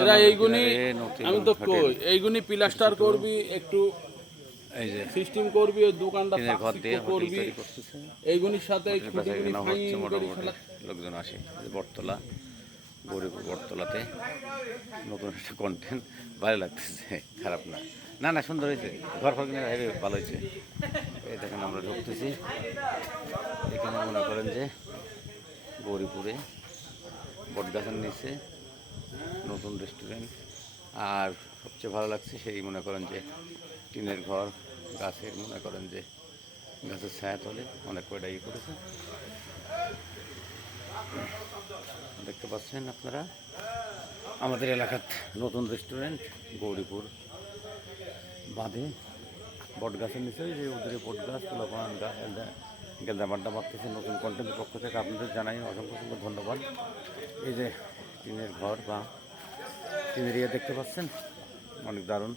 এরা এইগুনি আমি তো। কই এইগুনি প্লাস্টার করবি একটু এই যে সিস্টেম করবি ওই দোকানটা করবি। এইগুনির সাথে লোকজন আসে বটতলা গরিপুর বটতলাতে। নতুন একটা কন্টেন্ট ভালো লাগতেছে খারাপ না। না না সুন্দর হয়েছে। ঘর ফর কিনে হেভি ভালো হয়েছে। এই দেখেন আমরা ঢুকতেছি। এখানে মনে করেন যে গৌরীপুরে বটগাছের নিচে নতুন রেস্টুরেন্ট আর সবচেয়ে ভালো লাগছে সেই মনে করেন যে টিনের ঘর, গাছের মনে করেন যে গাছের ছায়া তলে অনেক কয়টা ইয়ে করেছে। দেখতে পাচ্ছেন আপনারা? আমাদের এলাকার নতুন রেস্টুরেন্ট গৌরীপুর। বাঁধে বট গাছের নিচে যে ওদের বট গাছ পোলাপান গেলদা বাড্ডা মারতেছে নতুন কন্টেন্টের পক্ষ থেকে। আপনাদের জানাই অসংখ্য অসংখ্য ধন্যবাদ। এই যে টিনের ঘর বা টিনের ইয়ে দেখতে পাচ্ছেন? অনেক দারুণ।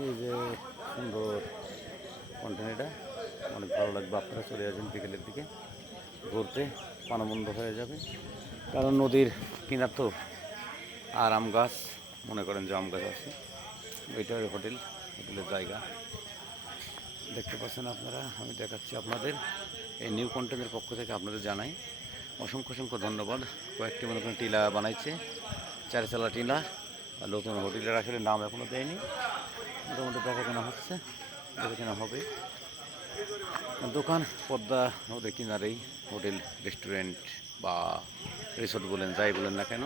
এই যে সুন্দর কন্টেন্ট এটা। অনেক ভালো লাগবে, আপনারা চলে আসবেন বিকেলের দিকে। ঘুরতে পানাবন্ধ হয়ে যাবে। কারণ নদীর কিনার তো আর আম গাছ, মনে করেন যে আম গাছ আছে। ওইটা ওই হোটেল, হোটেলের জায়গা। দেখতে পাচ্ছেন আপনারা, আমি দেখাচ্ছি আপনাদের। এই নিউ কন্টেন্টের পক্ষ থেকে আপনাদের জানাই। অসংখ্য অসংখ্য ধন্যবাদ। কয়েকটি মনে করেন টিলা বানাইছে, চারচালা টিলা, আর নতুন হোটেলের আসলে নাম এখনও দেয়নি। মোটামুটি দেখা কেনা হচ্ছে দেখা কেনা হবে। দোকান, পদ্মা নদী কিনারেই হোটেল, রেস্টুরেন্ট বা রিসোর্ট বলেন, যাই বলেন না কেন,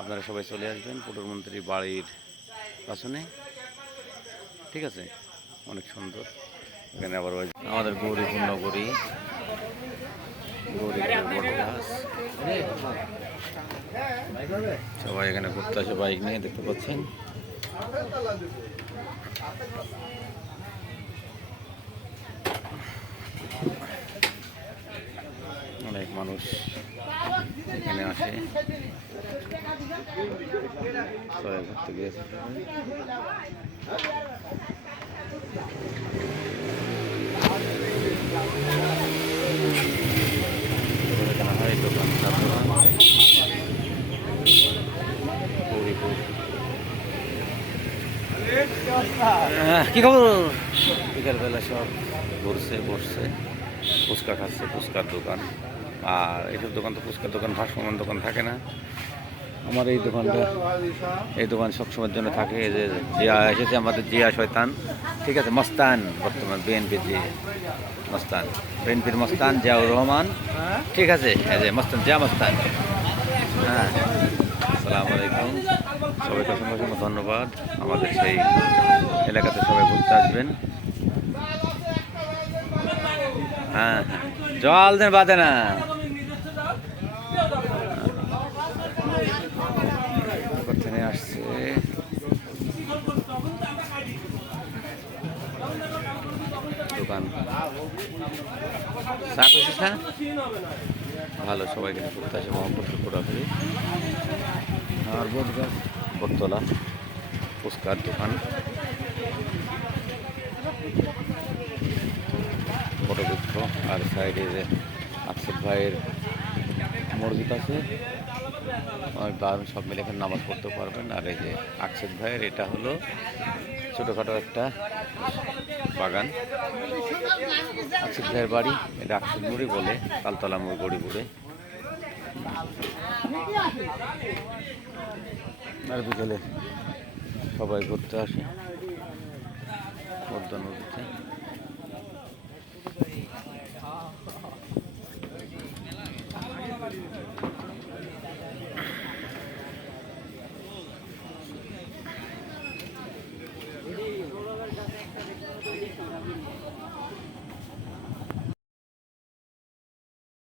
আপনারা সবাই চলে আসবেন প্রধানমন্ত্রী বাড়ির পাশনে ঠিক আছে? অনেক সুন্দর। এখানে আবার আমাদের গৌরীপুর বটগাছ সবাই এখানে ঘুরতে আসে, বাইক নিয়ে দেখতে পাচ্ছেন। অনেক মানুষ এখানে আসে। সবাই ঘুরতে গিয়েছে সবাই এখানে হয় দোকান চার দোকান গৌরীপুর আহ, কি খবর? বিকালবেলা সব ঘুরছে, বসছে। ফুচকা খাচ্ছে, ফুচকার দোকান। আর এইসব দোকান তো ফুচকার দোকান, ভাসমান দোকান থাকে না। আমার এই দোকানটা, এই দোকান সবসময়ের জন্য থাকে। যে জিয়া এসেছে আমাদের জিয়া শয়তান। ঠিক আছে, মস্তান বর্তমান, বিএনপির যে মস্তান। বিএনপির মস্তান জিয়াউর রহমান। ঠিক আছে যে মস্তান, জিয়া মস্তান। হ্যাঁ আসসালামু আলাইকুম। সবাইকে অসংখ্য ধন্যবাদ। আমাদের সেই এলাকাতে সবাই ঘুরতে আসবেন। হ্যাঁ জল দেন বাদে না। কোথায় আসছে। দোকান। ভালো, সবাই কিন্তু ঘুরতে আসে মহাপুর পুরাপুরি আর বোট গাছ বটতলা ফুচকার দোকান বটবৃক্ষ আর সাইডে যে আকসিফ ভাইয়ের মসজিদ আছে। সব মিলে এখানে নামাজ পড়তে পারবেন। আর এই যে আকসিফ ভাইয়ের, এটা হলো ছোটোখাটো একটা বাগান। আকসিফ ভাইয়ের বাড়ি, এটা আকসিফ মুড়ি বলে, তালতলা মুড়ি, গড়িপুরে। আর বিকেলে সবাই ঘুরতে আসে। পদ্মা নদীতে।